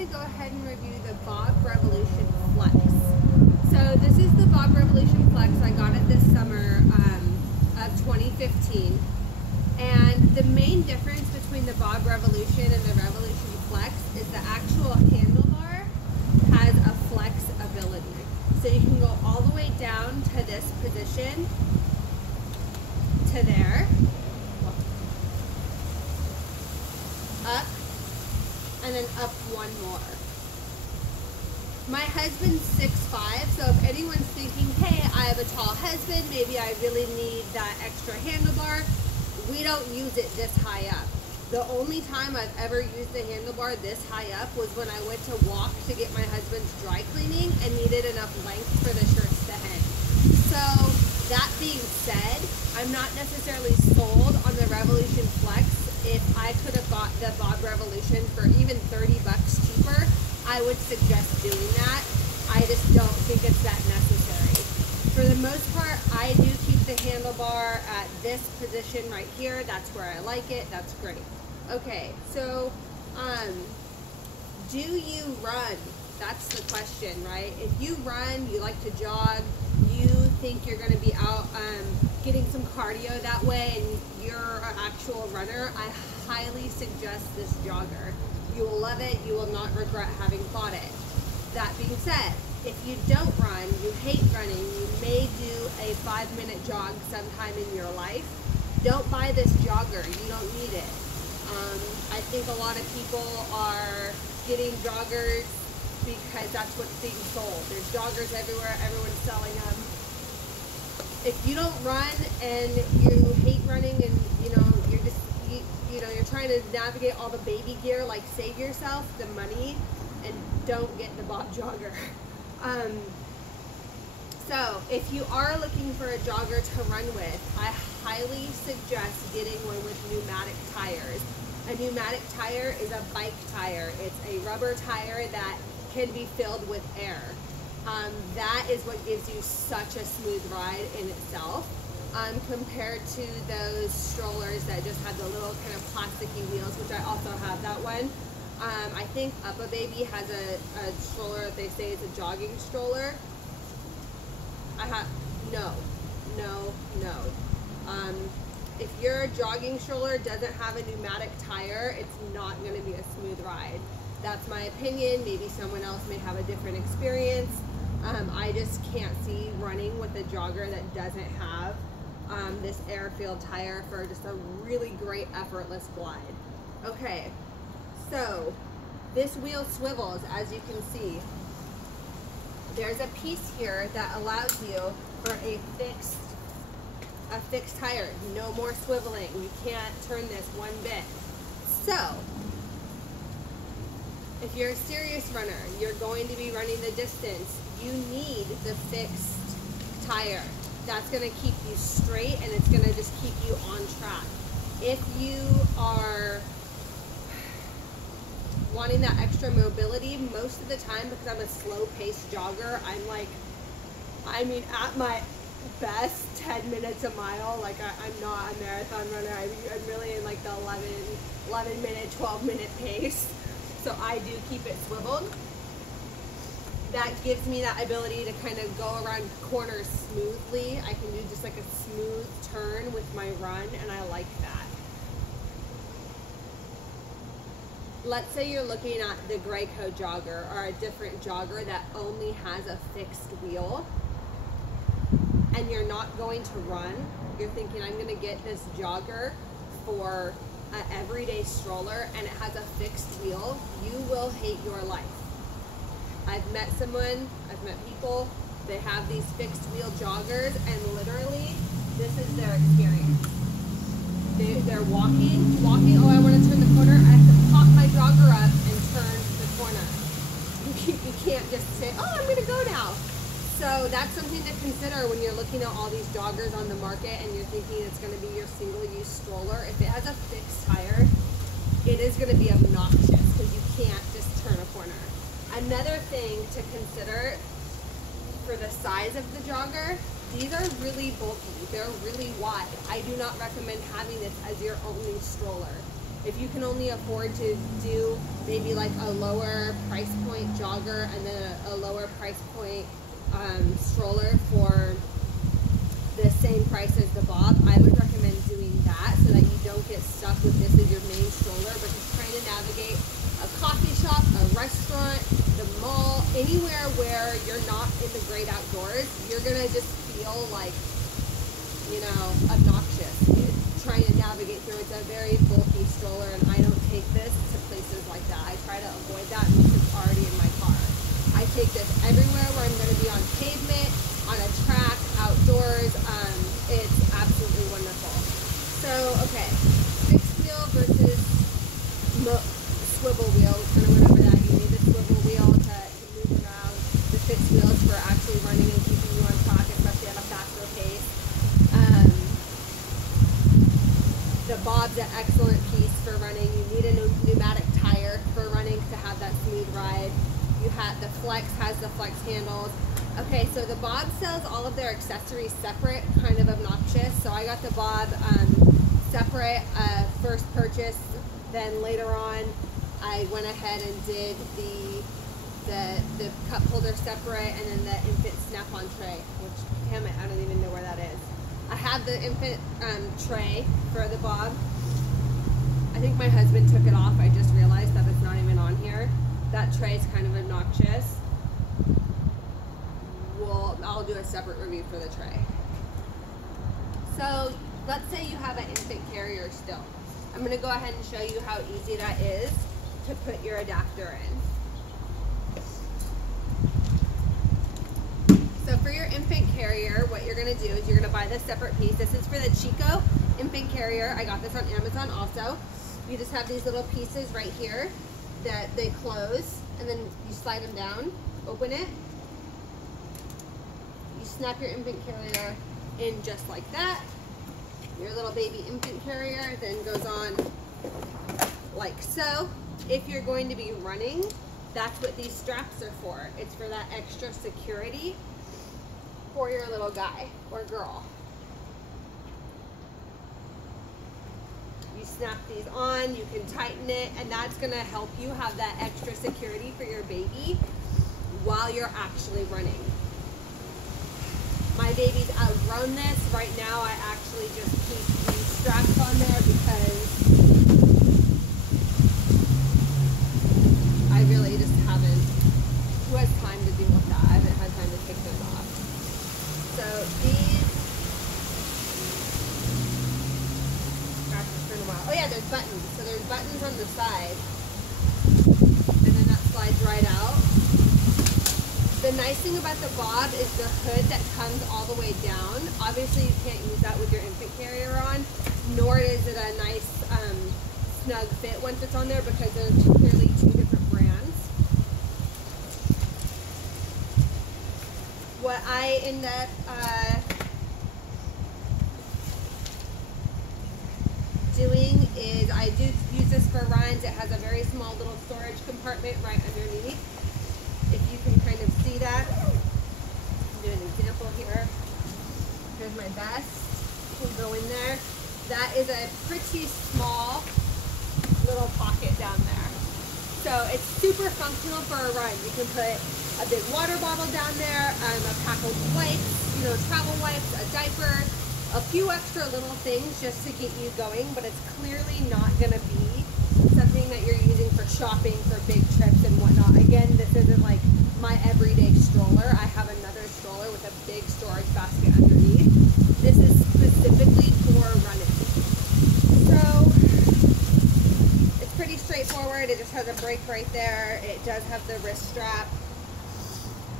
to go ahead and review the Bob Revolution Flex. So this is the Bob Revolution Flex. I got it this summer of 2015. And the main difference between the Bob Revolution and the Revolution Flex is the actual handlebar has a flex ability. So you can go all the way down to this position, to there, up, and then up one more. My husband's 6'5", so if anyone's thinking, hey, I have a tall husband, maybe I really need that extra handlebar, we don't use it this high up. The only time I've ever used the handlebar this high up was when I went to walk to get my husband's dry cleaning and needed enough length for the shirts to hang. So that being said, I'm not necessarily sold on the Revolution Flex. If I could have bought the Bob Revolution for even 30 bucks cheaper, I would suggest doing that. I just don't think it's that necessary. For the most part, I do keep the handlebar at this position right here. That's where I like it. That's great. Okay, so do you run? That's the question, right? If you run, you like to jog, you think you're going to be out getting some cardio that way, and you're an actual runner, I highly suggest this jogger. You will love it. You will not regret having bought it. That being said, if you don't run, you hate running, you may do a 5-minute jog sometime in your life, don't buy this jogger. You don't need it. I think a lot of people are getting joggers because that's what's being sold. There's joggers everywhere, everyone's selling them. If you don't run and you hate running and you're just you're trying to navigate all the baby gear, like save yourself the money and don't get the Bob jogger. So if you are looking for a jogger to run with, I highly suggest getting one with pneumatic tires. A pneumatic tire is a bike tire. It's a rubber tire that can be filled with air. That is what gives you such a smooth ride in itself, compared to those strollers that just have the little kind of plasticky wheels, which I also have that one. I think Up a Baby has a stroller that they say is a jogging stroller. No. If your jogging stroller doesn't have a pneumatic tire, it's not going to be a smooth ride. That's my opinion. Maybe someone else may have a different experience. I just can't see running with a jogger that doesn't have this air-filled tire for just a really great effortless glide. Okay, so this wheel swivels, as you can see. There's a piece here that allows you for a fixed tire. No more swiveling. You can't turn this one bit. So if you're a serious runner, you're going to be running the distance, you need the fixed tire. That's going to keep you straight and it's going to just keep you on track. If you are wanting that extra mobility, most of the time, because I'm a slow-paced jogger, at my best 10 minutes a mile. Like I'm not a marathon runner. I'm really in like the 11 minute, 12-minute pace. So I do keep it swiveled. That gives me that ability to kind of go around corners smoothly. I can do just like a smooth turn with my run, and I like that. Let's say you're looking at the Graco jogger or a different jogger that only has a fixed wheel, and you're not going to run. You're thinking, I'm going to get this jogger for an everyday stroller and it has a fixed wheel. You will hate your life. I've met people, they have these fixed wheel joggers and literally this is their experience. They're walking, oh, I want to turn the corner, I have to pop my jogger up and turn the corner. You can't just say, oh, I'm going to go now. So that's something to consider when you're looking at all these joggers on the market and you're thinking it's going to be your single-use stroller. If it has a fixed tire, it is going to be obnoxious because you can't just turn a corner. Another thing to consider for the size of the jogger, these are really bulky. They're really wide. I do not recommend having this as your only stroller. If you can only afford to do maybe like a lower price point jogger and then a lower price point stroller for the same price as the Bob, I would recommend doing that so that you don't get stuck with this as your main stroller, because trying to navigate a coffee shop, a restaurant, the mall, anywhere where you're not in the great outdoors, you're gonna just feel like, you know, obnoxious trying to navigate through. It's a very bulky stroller, and I don't take this to places like that. I try to avoid that unless it's already in my car. I take this everywhere where I'm going to be on pavement, on a track, outdoors. It's absolutely wonderful. So, okay, fixed wheel versus swivel wheel. We kind of went over that. You need the swivel wheel to move around. The fixed wheel is for actually running and keeping you on track, especially at a faster pace. The Bob's an excellent piece for running. You need a pneumatic tire for running to have that smooth ride. The Flex has the flex handles. Okay, so the Bob sells all of their accessories separate, kind of obnoxious. So I got the Bob separate, first purchase. Then later on, I went ahead and did the cup holder separate, and then the infant snap-on tray, which, damn it, I don't even know where that is. I have the infant tray for the Bob. I think my husband took it off. I just realized that it's not even on here. That tray is kind of obnoxious. I'll do a separate review for the tray. So let's say you have an infant carrier still. I'm going to go ahead and show you how easy that is to put your adapter in. So for your infant carrier, what you're going to do is you're going to buy this separate piece. This is for the Chico infant carrier. I got this on Amazon also. You just have these little pieces right here that they close, and then you slide them down, open it. You snap your infant carrier in just like that. Your little baby infant carrier then goes on like so. If you're going to be running, that's what these straps are for. It's for that extra security for your little guy or girl. You snap these on, you can tighten it, and that's gonna help you have that extra security for your baby while you're actually running. My baby's outgrown this. Right now I actually just keep these straps on there because I really just haven't, who has time to deal with that? I haven't had time to take those off. So these straps are pretty wild. Oh yeah, there's buttons. So there's buttons on the side, and then that slides right out. The nice thing about the Bob is the hood that comes all the way down. Obviously you can't use that with your infant carrier on, nor is it a nice snug fit once it's on there because there's clearly two different brands. What I end up doing is I do use this for runs. It has a very small little storage compartment right underneath. If you can kind of see that, I'll do an example here. Here's my vest. We'll go in there. That is a pretty small little pocket down there. So it's super functional for a run. You can put a big water bottle down there, a pack of wipes, you know, travel wipes, a diaper, a few extra little things just to get you going, but it's clearly not going to be something that you're using for shopping, for big trips and whatnot. Again, this isn't like my everyday stroller. I have another stroller with a big storage basket underneath. This is specifically for running. So it's pretty straightforward. It just has a brake right there. It does have the wrist strap,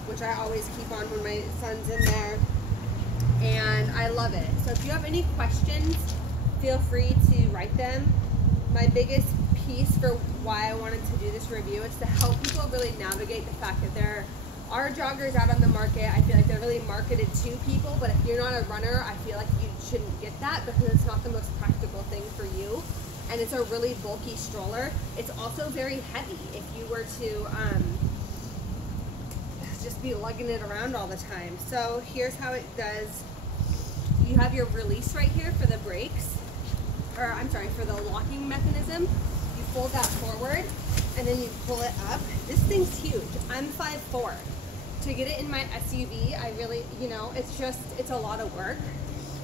which I always keep on when my son's in there. And I love it. So if you have any questions, feel free to write them. My biggest piece for why I wanted to do this review is to help people really navigate the fact that there are joggers out on the market. I feel like they're really marketed to people, but if you're not a runner, I feel like you shouldn't get that because it's not the most practical thing for you. And it's a really bulky stroller. It's also very heavy if you were to just be lugging it around all the time. So here's how it does. You have your release right here for the brakes. or I'm sorry, for the locking mechanism, you fold that forward and then you pull it up. This thing's huge. I'm 5'4". To get it in my SUV, I really, you know, it's a lot of work.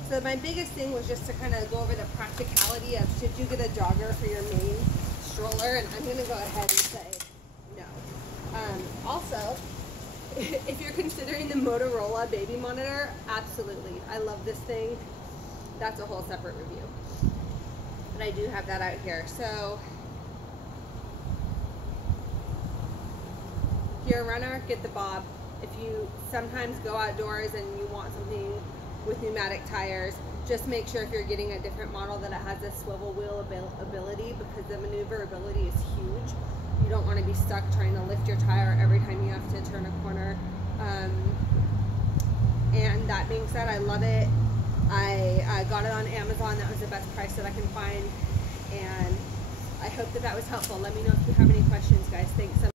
So my biggest thing was just to kind of go over the practicality of, should you get a jogger for your main stroller? And I'm going to go ahead and say no. Also, if you're considering the Motorola baby monitor, absolutely. I love this thing. That's a whole separate review. But I do have that out here. So if you're a runner, get the Bob. If you sometimes go outdoors and you want something with pneumatic tires, just make sure if you're getting a different model that it has a swivel wheel ability, because the maneuverability is huge. You don't want to be stuck trying to lift your tire every time you have to turn a corner. And that being said, I love it. I got it on Amazon. That was the best price that I can find. And I hope that that was helpful. Let me know if you have any questions, guys. Thanks so much.